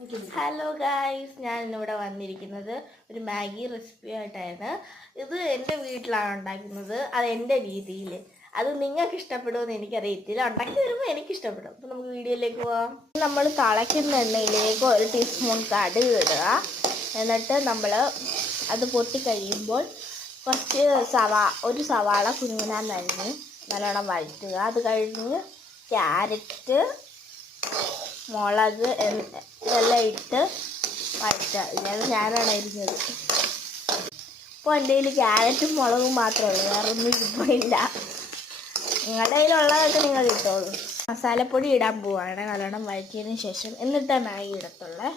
Hello guys, ഞാൻ ഇന്നിവിടെ വന്നിരിക്കുന്നത് ഒരു മാഗി റെസിപ്പി ആയിട്ടാണ്. ഇത് എൻ്റെ വീട്ടിലാണ് ഉണ്ടാക്കുന്നത്, അത് എൻ്റെ രീതിയിൽ. അത് നിങ്ങൾക്ക് ഇഷ്ടപ്പെടുമെന്ന് എനിക്കറിയത്തില്ല, ഉണ്ടാക്കി വരുമ്പോൾ എനിക്കിഷ്ടപ്പെടും. അപ്പോൾ നമുക്ക് വീഡിയോയിലേക്ക് പോവാം. നമ്മൾ തിളയ്ക്കുന്ന എണ്ണയിലേക്ക് 1 ടീസ്പൂൺ കടുക് ഇടുക. എന്നിട്ട് നമ്മൾ അത് പൊട്ടിക്കഴിയുമ്പോൾ കുറച്ച് ഒരു സവാള കുനുകുനാ നരിഞ്ഞ് നല്ലോണം വഴറ്റുക. അത് കഴിഞ്ഞ് ക്യാരറ്റ്, മുളക് ഇതെല്ലാം ഇട്ട് വഴറ്റുക. ഇല്ലാതെ ഞാനാണ് അരിഞ്ഞത്. ഇപ്പോൾ എൻ്റെ കയ്യിൽ ക്യാരറ്റും മുളകും മാത്രമേ ഉള്ളൂ, വേറെ ഒന്നും ഇപ്പോൾ ഇല്ല. നിങ്ങളുടെ കയ്യിലുള്ളതൊക്കെ നിങ്ങൾ ഇട്ടോളൂ. മസാലപ്പൊടി ഇടാൻ പോവുകയാണ് നല്ലോണം വഴറ്റിയതിന് ശേഷം. എന്നിട്ടേ മാഗി ഇടത്തുള്ളേ.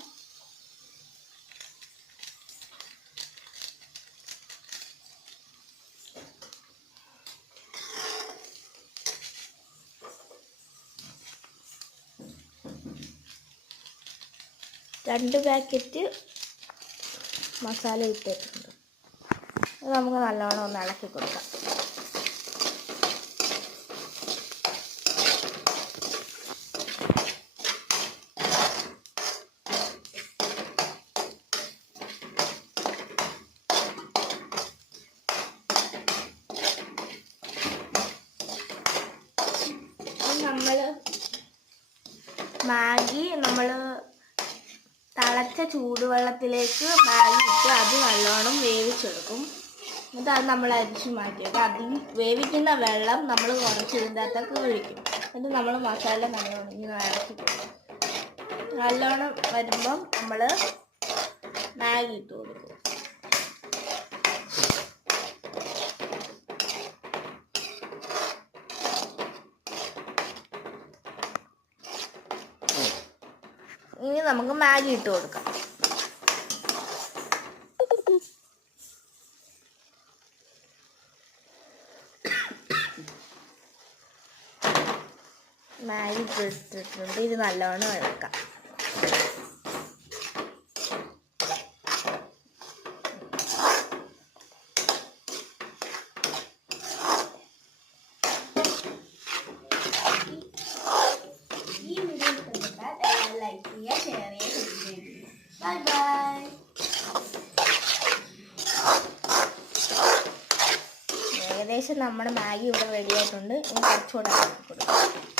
രണ്ട് പാക്കറ്റ് മസാല ഇട്ടിട്ടുണ്ട്. അത് നമുക്ക് നല്ലോണം ഒന്ന് ഇളക്കി കൊടുക്കാം. മാഗി തിളച്ച ചൂടുവെള്ളത്തിലേക്ക് മാഗി ഇട്ട് അത് നല്ലോണം വേവിച്ചെടുക്കും. എന്നിട്ട് അത് നമ്മൾ അരിച്ച് മാറ്റിയിട്ട് അതിൽ വേവിക്കുന്ന വെള്ളം നമ്മൾ കുറച്ച് ഇതിൻ്റെ അകത്തൊക്കെ ഒഴിക്കും. എന്നിട്ട് നമ്മൾ മസാല നല്ലോണം ഇങ്ങനെ ഇളക്കി കൊടുക്കും. നല്ലോണം വരുമ്പം നമ്മൾ മാഗി ഇട്ട് കൊടുക്കും. ഇനി നമുക്ക് മാഗി ഇട്ട് കൊടുക്കാം. മാഗി ഇട്ടിട്ടുണ്ട്. ഇത് നല്ലോണം ഇളക്കാം. ലൈക്ക് ചെയ്യുക, ഷെയർ ചെയ്യുക, സബ്സ്ക്രൈബ് ചെയ്യുക. Bye bye. ഏകദേശം നമ്മുടെ മാഗി ഇവിടെ റെഡി ആയിട്ടുണ്ട്. ഇനി കുറച്ചുകൂടെ കൊടുക്കാം.